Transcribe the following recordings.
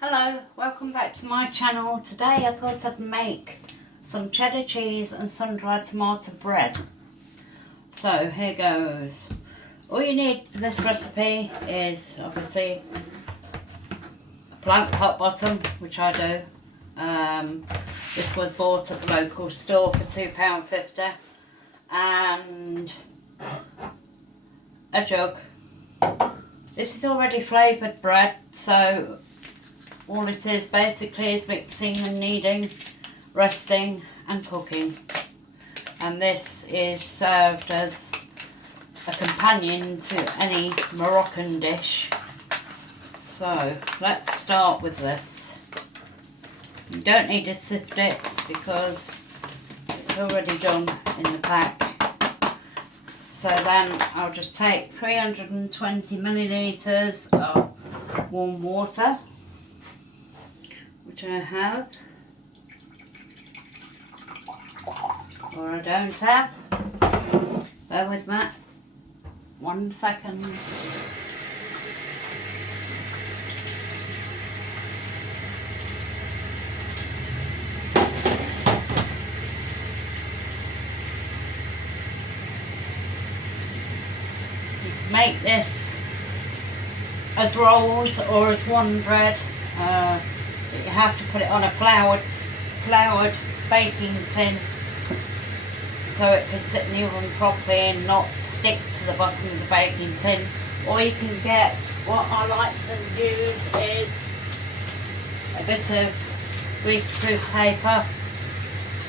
Hello, welcome back to my channel. Today I thought I'd make some cheddar cheese and sun-dried tomato bread. So here goes. All you need for this recipe is obviously a plant pot bottom, which I do. This was bought at the local store for £2.50, and a jug. This is already flavoured bread, so all it is basically is mixing and kneading, resting and cooking. And this is served as a companion to any Moroccan dish. So let's start with this. You don't need to sift it because it's already done in the pack. So then I'll just take 320 millilitres of warm water, which I have, or I don't have. Bear with me 1 second. You can make this as rolls or as one bread. But you have to put it on a floured baking tin so it can sit in the oven properly and not stick to the bottom of the baking tin. Or you can get, what I like to use is a bit of greaseproof paper,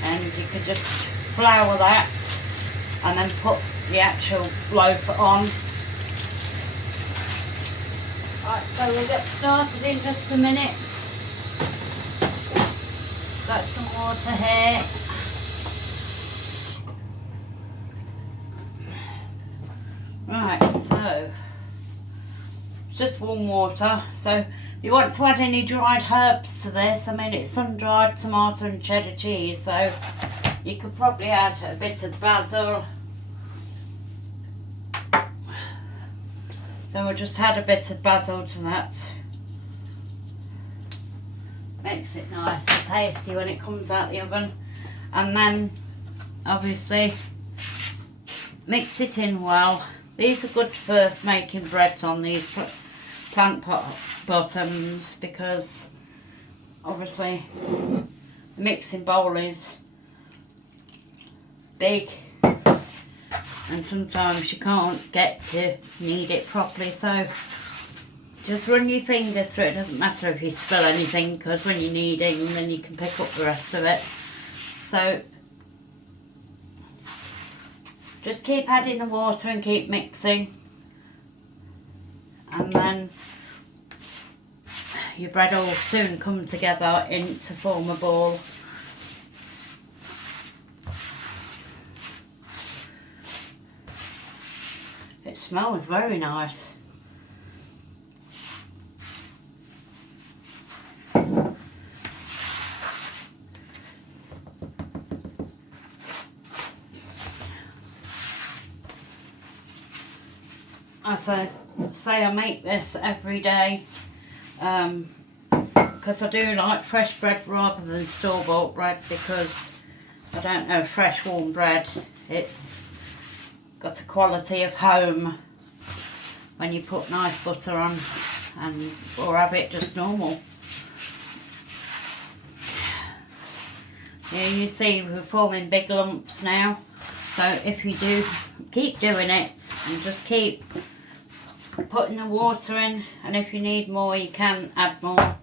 and you can just flour that and then put the actual loaf on. Right, so we'll get started in just a minute. Got some water here. Right, so just warm water. So if you want to add any dried herbs to this, I mean it's sun-dried tomato and cheddar cheese, so you could probably add a bit of basil. So we'll just add a bit of basil to that. Makes it nice and tasty when it comes out the oven. And then obviously mix it in well. These are good for making breads on these plant pot bottoms, because obviously the mixing bowl is big and sometimes you can't get to knead it properly, so just run your fingers through it. It doesn't matter if you spill anything, because when you're kneading then you can pick up the rest of it. So just keep adding the water and keep mixing, and then your bread will soon come together to form a ball. It smells very nice. As I say, I make this every day because I do like fresh bread rather than store-bought bread, because I don't know, fresh warm bread, it's got a quality of home when you put nice butter on, and or have it just normal. Here you see we're forming big lumps now, so if you do keep doing it and just keep putting the water in, and if you need more you can add more,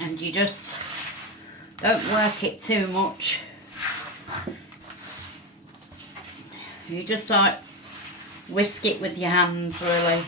and you just don't work it too much. You just like whisk it with your hands really.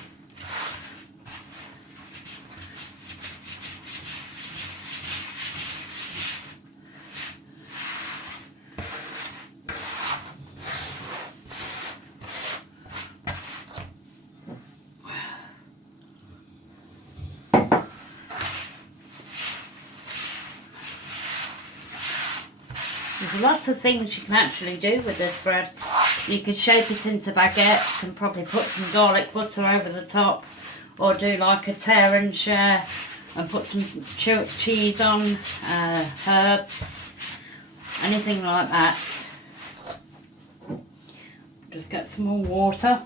There's a lot of things you can actually do with this bread. You could shape it into baguettes and probably put some garlic butter over the top, or do like a tear and share and put some cheese on, herbs, anything like that. Just get some more water.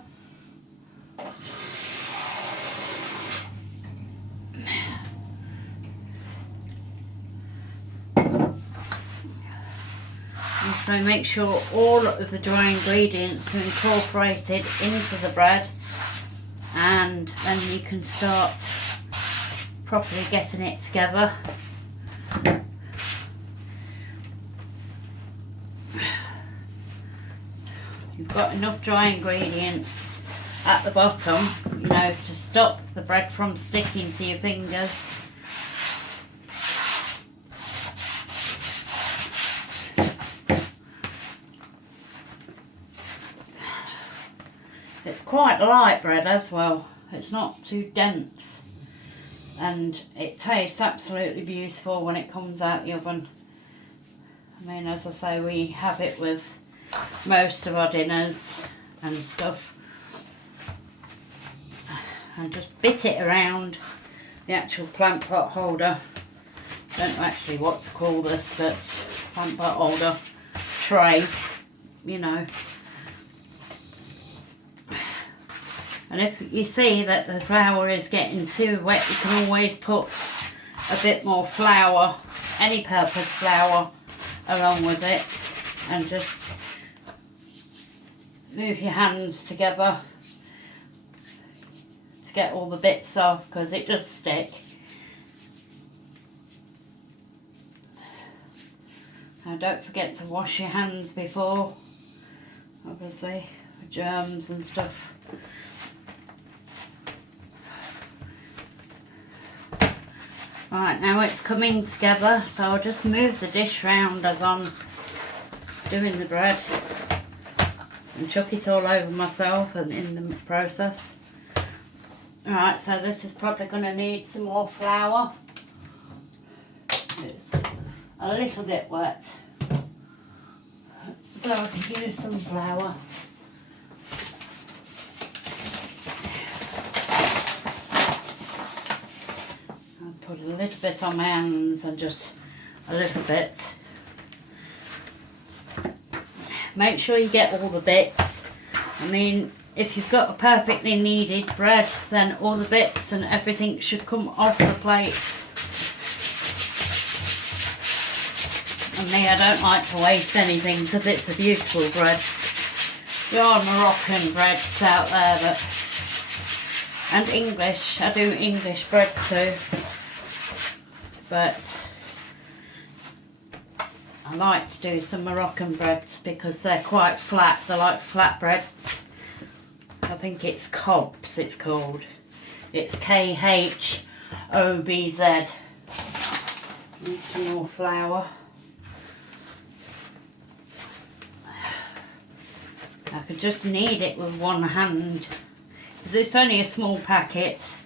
So make sure all of the dry ingredients are incorporated into the bread, and then you can start properly getting it together. You've got enough dry ingredients at the bottom, you know, to stop the bread from sticking to your fingers. It's quite light bread as well, it's not too dense, and it tastes absolutely beautiful when it comes out the oven. I mean, as I say, we have it with most of our dinners and stuff, and just bit it around the actual plant pot holder. I don't know actually what to call this, but plant pot holder tray, you know. And if you see that the flour is getting too wet, you can always put a bit more flour, any purpose flour, along with it, and just move your hands together to get all the bits off, because it does stick. Now don't forget to wash your hands before, obviously, for germs and stuff. Right, now it's coming together, so I'll just move the dish round as I'm doing the bread and chuck it all over myself and in the process. Right, so this is probably going to need some more flour. It's a little bit wet, so I can use some flour. Put a little bit on my hands and just a little bit. Make sure you get all the bits. I mean, if you've got a perfectly kneaded bread, then all the bits and everything should come off the plate. And me, I don't like to waste anything because it's a beautiful bread. There are Moroccan breads out there, and English. I do English bread too. But I like to do some Moroccan breads because they're quite flat. They're like flat breads. I think it's Cobs it's called. It's Khobz. Need some more flour. I could just knead it with one hand because it's only a small packet.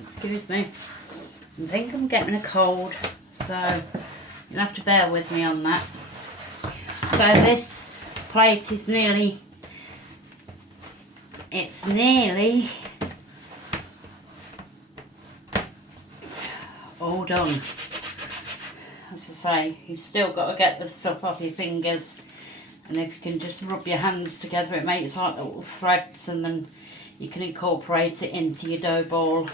Excuse me. I think I'm getting a cold, so you'll have to bear with me on that. So this plate is nearly all done. As I say, you've still got to get the stuff off your fingers, and if you can just rub your hands together, it makes like little threads, and then you can incorporate it into your dough ball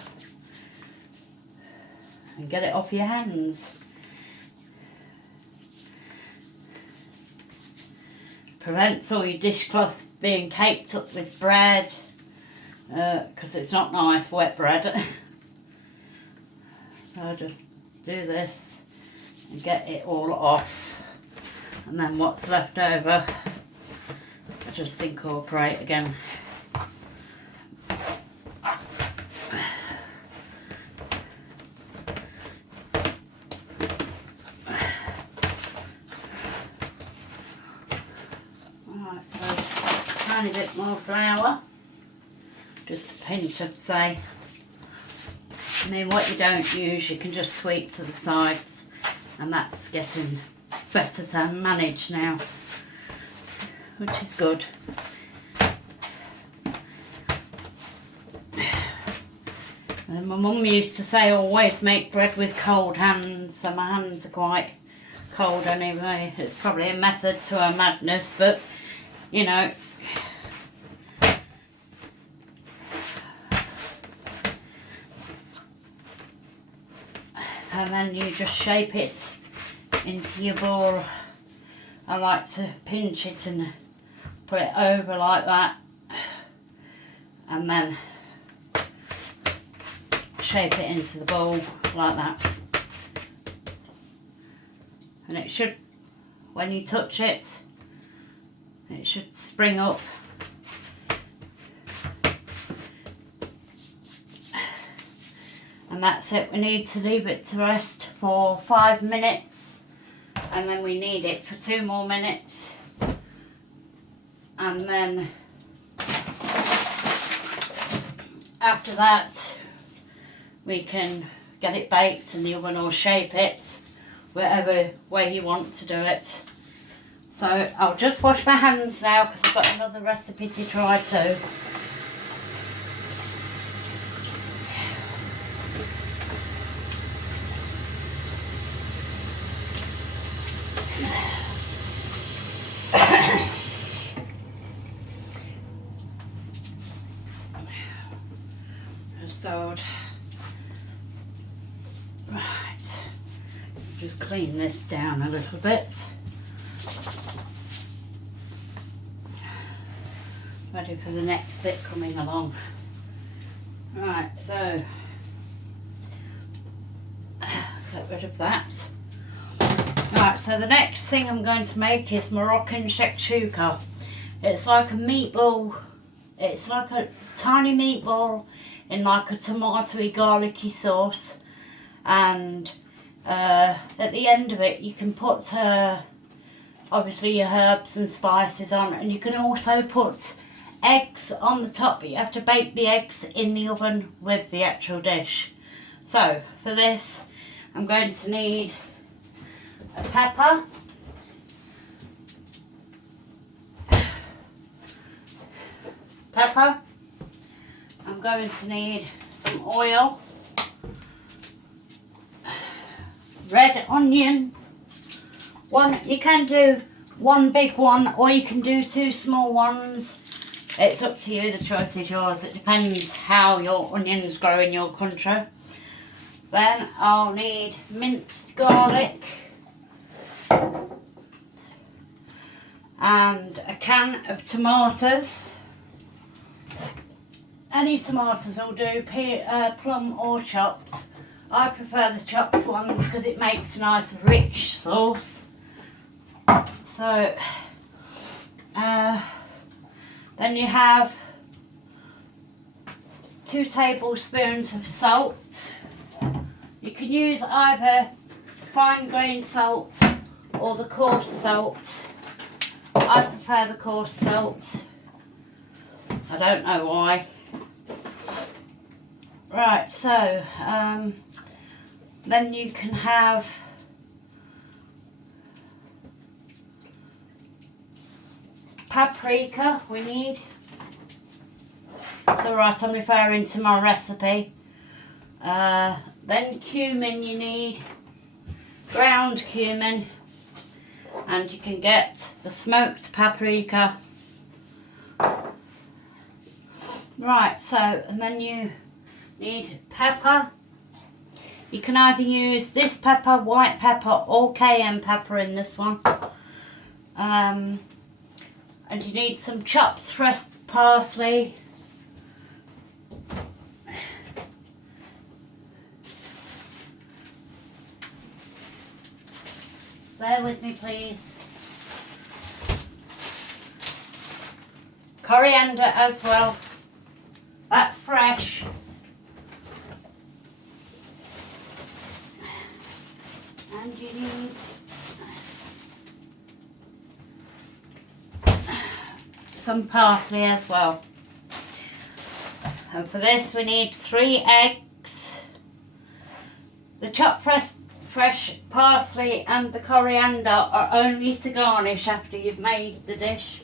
and get it off your hands. Prevents all your dishcloths being caked up with bread, because it's not nice wet bread. So I'll just do this and get it all off, and then what's left over I just incorporate again. Tiny bit more flour, just a pinch I'd say. And then what you don't use you can just sweep to the sides, and that's getting better to manage now, which is good. And my mum used to say always make bread with cold hands, so my hands are quite cold anyway. It's probably a method to her madness, but you know. And then you just shape it into your ball. I like to pinch it and put it over like that, and then shape it into the bowl like that. And it should, when you touch it, it should spring up. And that's it. We need to leave it to rest for 5 minutes, and then we need it for 2 more minutes, and then after that we can get it baked in the oven or shape it whatever way you want to do it. So I'll just wash my hands now because I've got another recipe to try too. So, right, just clean this down a little bit. Ready for the next bit coming along. Right, so get rid of that. Right, so the next thing I'm going to make is moroccan shakshukka. It's like a meatball. It's like a tiny meatball in like a tomatoey garlicky sauce, and at the end of it you can put obviously your herbs and spices on, and you can also put eggs on the top, but you have to bake the eggs in the oven with the actual dish. So for this I'm going to need a pepper, I'm going to need some oil, red onion, you can do 1 big one or you can do 2 small ones. It's up to you, the choice is yours. It depends how your onions grow in your country. Then I'll need minced garlic and a can of tomatoes. Any tomatoes will do, plum or chopped. I prefer the chopped ones because it makes a nice rich sauce. So then you have 2 tablespoons of salt. You can use either fine grained salt or the coarse salt. I prefer the coarse salt. I don't know why. Right, so then you can have paprika we need. So right, I'm referring to my recipe. Then cumin you need, ground cumin, and you can get the smoked paprika. Right, so, and then you need pepper. You can either use this pepper, white pepper, or cayenne pepper in this one. And you need some chopped fresh parsley. Bear with me, please. Coriander as well. That's fresh. And you need some parsley as well. And for this we need 3 eggs. The chopped fresh parsley and the coriander are only to garnish after you've made the dish.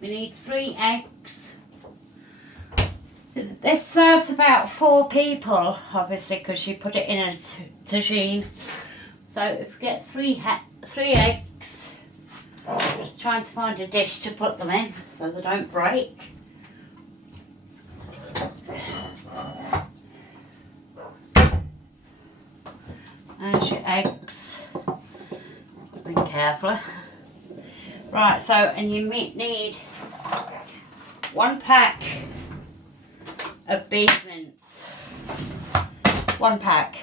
We need 3 eggs. This serves about 4 people, obviously, because you put it in a tagine. So if we get 3 eggs, just trying to find a dish to put them in so they don't break. There's your eggs. Be careful. Right, so, and you need 1 pack of beef mince. 1 pack.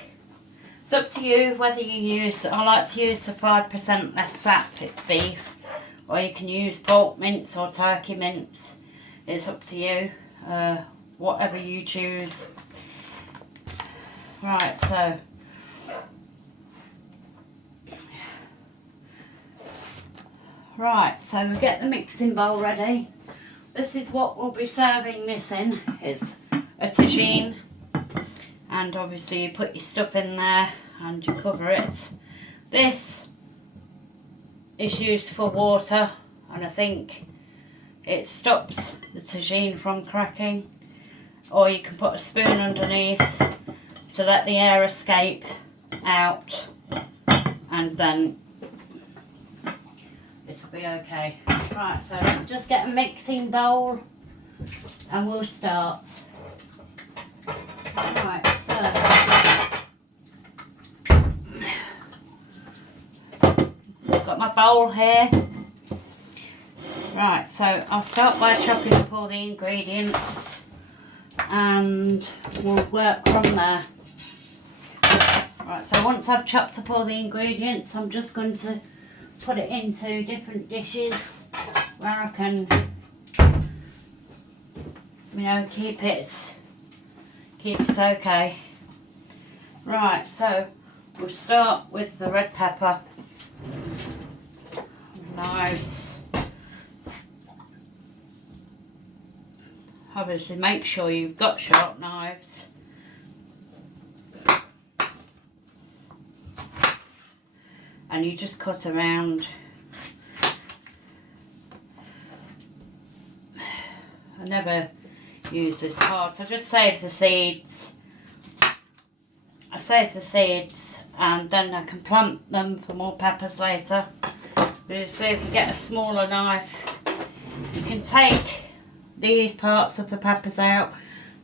It's up to you whether you use, I like to use the 5% less fat beef, or you can use pork mince or turkey mince. It's up to you, whatever you choose. Right, so we get the mixing bowl ready. This is what we'll be serving this in. It's a tagine, and obviously you put your stuff in there and you cover it. This is used for water, and I think it stops the tagine from cracking, or you can put a spoon underneath to let the air escape out, and then this will be okay. Right, so just get a mixing bowl and we'll start. Right, so I've got my bowl here. Right, so I'll start by chopping up all the ingredients and we'll work from there. Right, so once I've chopped up all the ingredients, I'm just going to put it into different dishes where I can, you know, keep it okay. Right, so we'll start with the red pepper, knives. Obviously make sure you've got sharp knives. And you just cut around. I never use this part. I just save the seeds. And then I can plant them for more peppers later. Obviously, if you get a smaller knife, you can take these parts of the peppers out,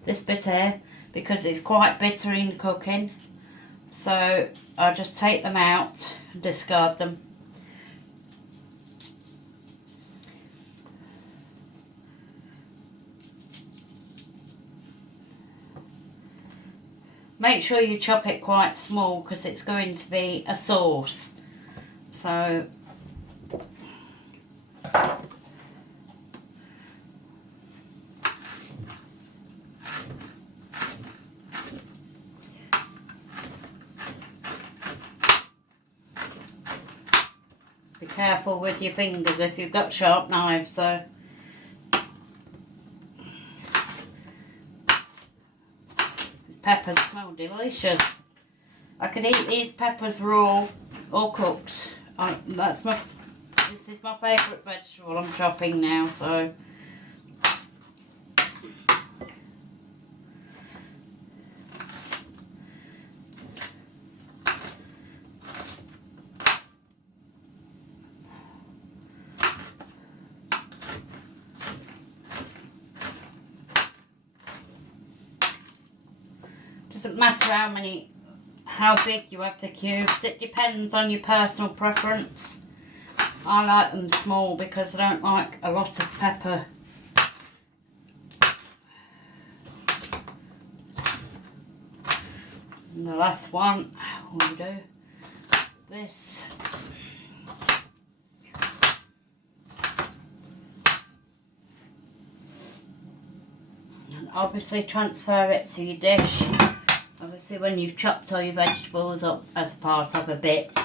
this bit here, because it's quite bitter in cooking. So I'll just take them out and discard them. Make sure you chop it quite small because it's going to be a sauce. So be careful with your fingers if you've got sharp knives. So peppers smell delicious. I could eat these peppers raw or cooked. This is my favourite vegetable I'm chopping now, so doesn't matter how big you have the cubes. It depends on your personal preference. I like them small because I don't like a lot of pepper. And the last one, we'll do this. And obviously transfer it to your dish. Obviously when you've chopped all your vegetables up as part of a bit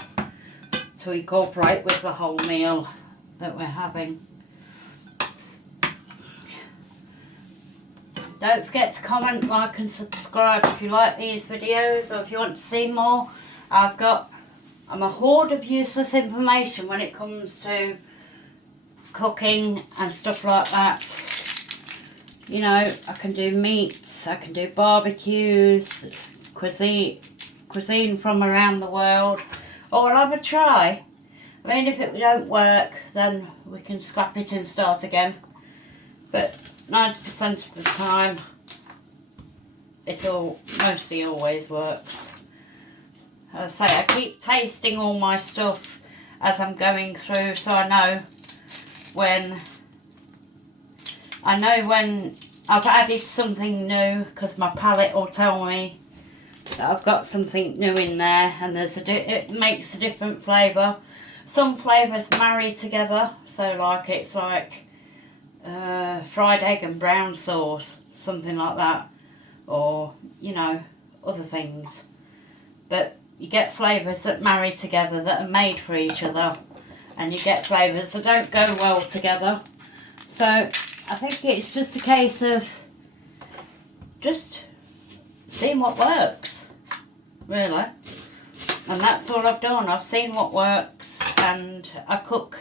to incorporate with the whole meal that we're having. Don't forget to comment, like and subscribe if you like these videos or if you want to see more. I'm a hoard of useless information when it comes to cooking and stuff like that. You know, I can do meats, I can do barbecues, cuisine from around the world. Or I'll have a try. I mean, if it don't work, then we can scrap it and start again. But 90% of the time, it mostly always works. As I say, I keep tasting all my stuff as I'm going through, so I know when I've added something new, because my palate will tell me that I've got something new in there, and it makes a different flavour. Some flavours marry together, so it's like fried egg and brown sauce, something like that, or you know, other things. But you get flavours that marry together, that are made for each other, and you get flavours that don't go well together. So I think it's just a case of just seeing what works, really. And that's all I've done. I've seen what works, and I cook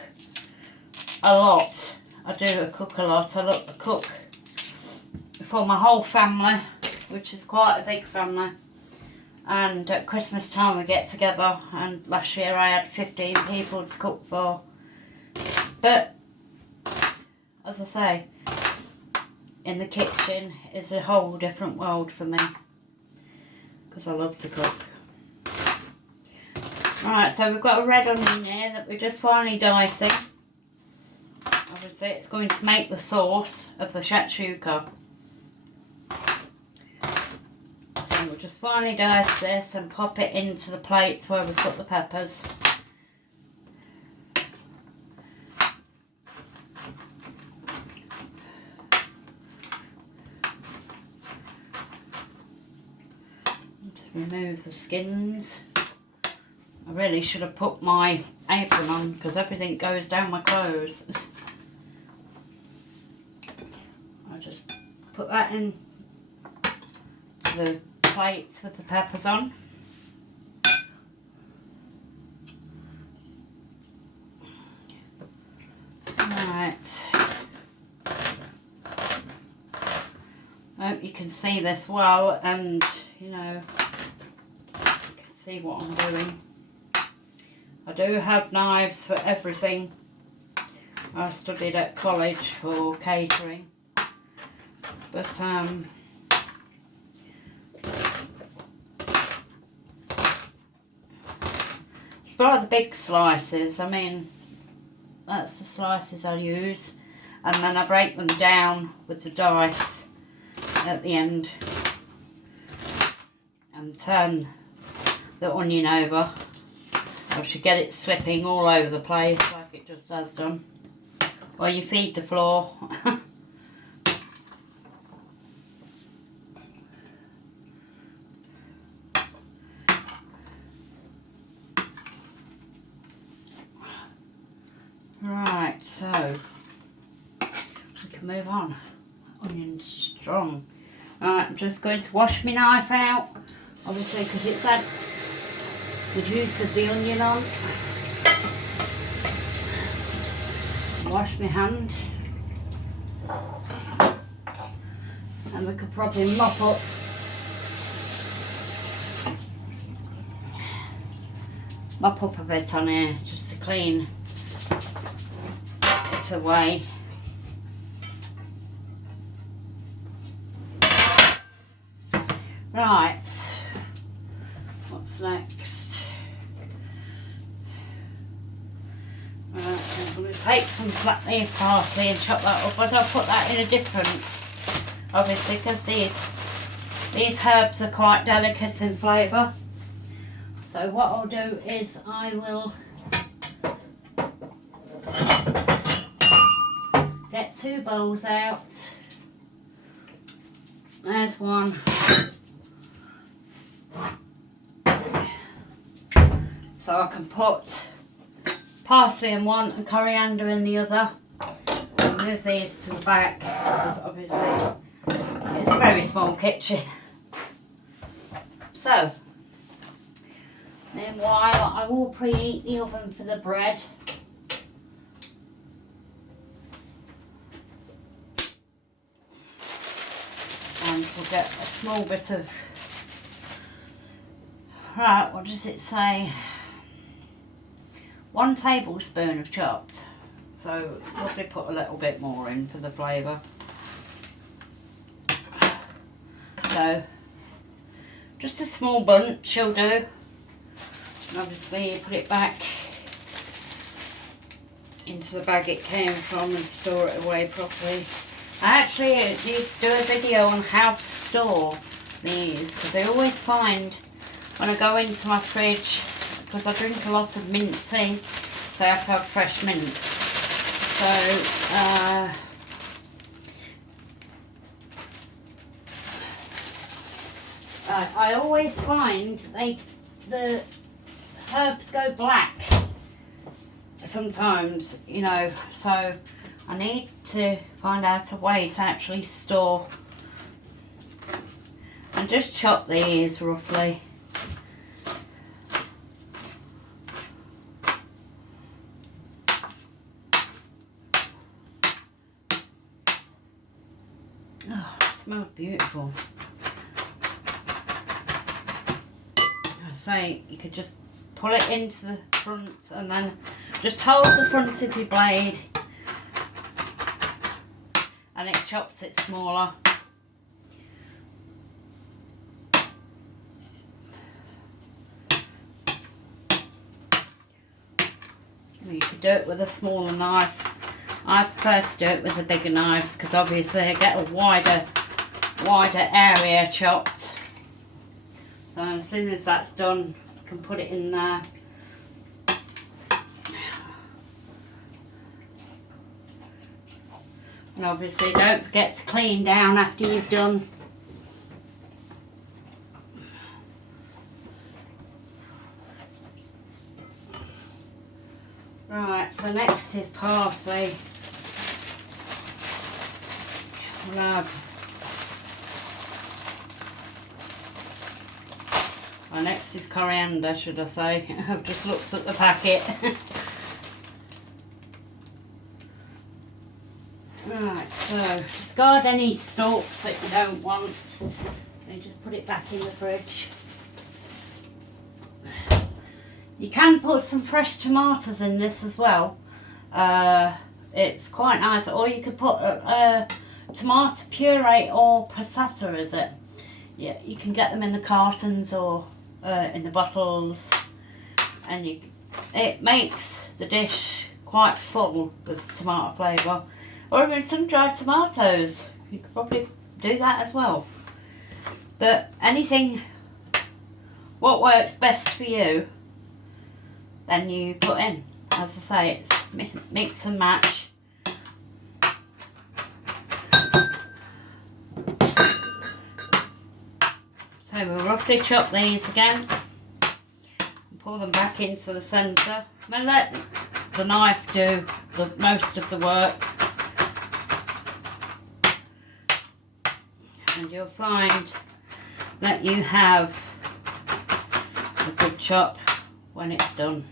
a lot. I cook a lot. I cook for my whole family, which is quite a big family. And at Christmas time we get together, and last year I had 15 people to cook for. But, as I say, in the kitchen is a whole different world for me, because I love to cook. Right, so we've got a red onion here that we're just finely dicing. Obviously it's going to make the sauce of the shakshukka. So we'll just finely dice this and pop it into the plates where we put the peppers. Just remove the skins. I really should have put my apron on, because everything goes down my clothes. I'll just put that in to the plates with the peppers on. Right. I hope you can see this well, and you know, you can see what I'm doing. I do have knives for everything. I studied at college for catering, but for the big slices, I mean, that's the slices I use, and then I break them down with the dice at the end and turn the onion over. I should get it slipping all over the place like it just has done. Well, you feed the floor. Right, so we can move on. Onion's strong. Right, I'm just going to wash my knife out, obviously, because it's had the juice of the onion on. Wash my hand, and we could probably mop up a bit on here just to clean it away. Right, what's next? Right, I'm going to take some flat leaf parsley and chop that up, but I'll put that in a difference, obviously, because these herbs are quite delicate in flavour. So what I'll do is I will get 2 bowls out. There's one. So I can put parsley in one and coriander in the other, and move these to the back, because obviously it's a very small kitchen. So meanwhile, I will preheat the oven for the bread. we'll get a small bit of, right, what does it say? 1 tablespoon of chopped. So probably put a little bit more in for the flavour. So just a small bunch will do. And obviously you put it back into the bag it came from and store it away properly. I actually need to do a video on how to store these, because I always find when I go into my fridge, because I drink a lot of mint tea, so I have to have fresh mint. So I always find the herbs go black sometimes, you know, so I need to find out a way to actually store. And just chop these roughly. Oh, it smells beautiful. I say you could just pull it into the front and then just hold the front of your blade and it chops it smaller. You could do it with a smaller knife. I prefer to do it with the bigger knives because obviously I get a wider area chopped. So as soon as that's done, I can put it in there. And obviously don't forget to clean down after you've done. Right, so next is parsley. Next is coriander, should I say. I've just looked at the packet. Right, so discard any stalks that you don't want and just put it back in the fridge. You can put some fresh tomatoes in this as well. It's quite nice. Or you could put tomato puree or passata, is it? Yeah, you can get them in the cartons or in the bottles, and it makes the dish quite full with tomato flavour. Or even some dried tomatoes. You could probably do that as well. But anything, what works best for you, then you put in. As I say, it's mix and match. So we'll roughly chop these again and pull them back into the centre. I'm going to let the knife do most of the work. And you'll find that you have a good chop when it's done.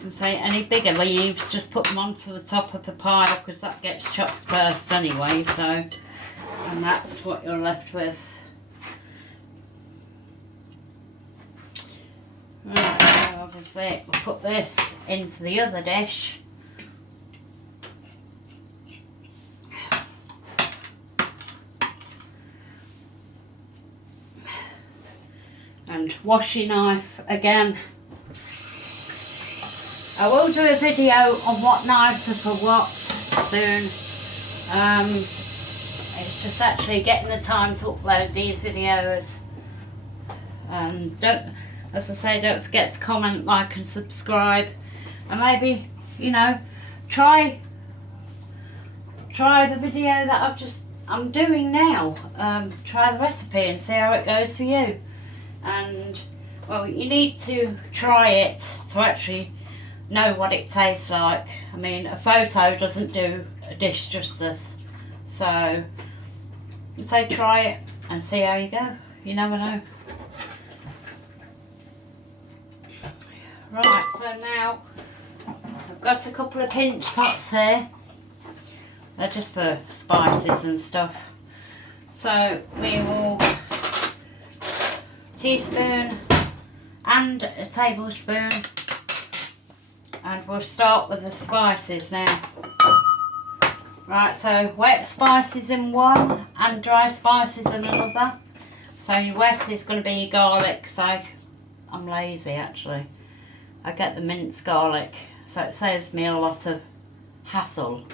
And say any bigger leaves, just put them onto the top of the pile because that gets chopped first anyway. So, and that's what you're left with. Right, so obviously we'll put this into the other dish. And wash your knife again. I will do a video on what knives are for what soon. It's just actually getting the time to upload these videos. And as I say, don't forget to comment, like and subscribe. And maybe, you know, try the video that I'm doing now. Try the recipe and see how it goes for you. And well, you need to try it to actually know what it tastes like. I mean, a photo doesn't do a dish justice. So say try it and see how you go. You never know. Right, so now I've got a couple of pinch pots here. They're just for spices and stuff. So we will teaspoon and a tablespoon, and we'll start with the spices now. Right, so wet spices in one and dry spices in another. So your wet is going to be your garlic, so I'm lazy actually. I get the minced garlic, so it saves me a lot of hassle.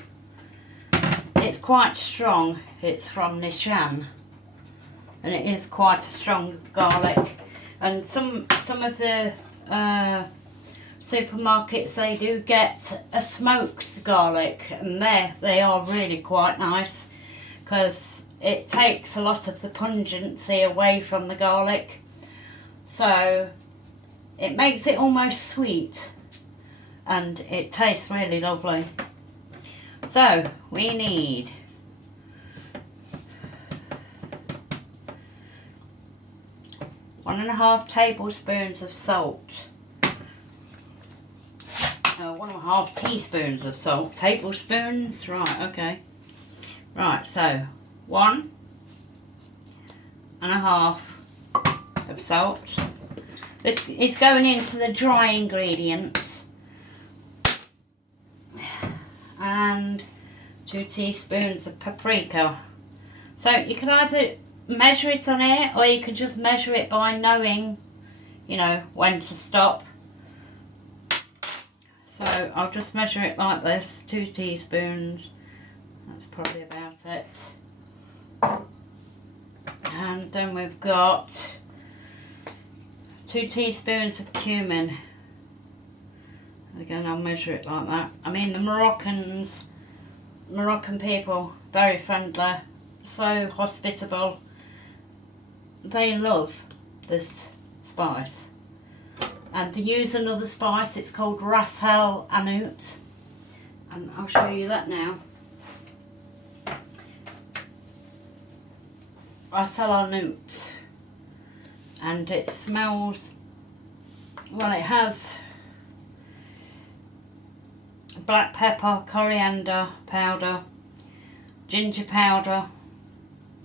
It's quite strong, it's from Nishan, and it is quite a strong garlic. And some of the supermarkets, they do get a smoked garlic, and they are really quite nice because it takes a lot of the pungency away from the garlic, so it makes it almost sweet and it tastes really lovely. So we need 1.5 tablespoons of salt. 1.5 teaspoons of salt. Tablespoons? Right, okay. Right, so 1.5 of salt. This is going into the dry ingredients. And 2 teaspoons of paprika. So you can either measure it on here, or you can just measure it by knowing, you know, when to stop. So I'll just measure it like this, 2 teaspoons. That's probably about it. And then we've got 2 teaspoons of cumin. Again, I'll measure it like that. I mean, the Moroccan people, very friendly, so hospitable. They love this spice. And to use another spice, it's called ras el hanout, and I'll show you that now. Ras el hanout, and it smells, well, it has black pepper, coriander powder, ginger powder,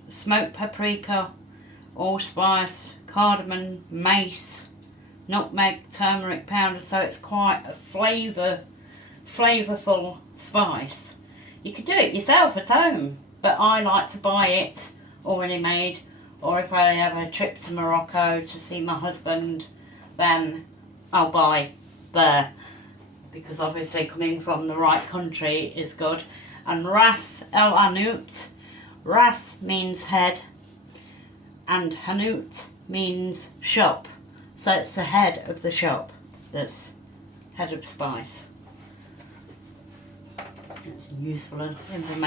smoked paprika, allspice, cardamom, mace, nutmeg, turmeric powder, so it's quite a flavourful spice. You can do it yourself at home, but I like to buy it already made, or if I have a trip to Morocco to see my husband, then I'll buy there, because obviously coming from the right country is good. And ras el hanout, ras means head and hanout means shop. So it's the head of the shop, this head of spice. It's useful information.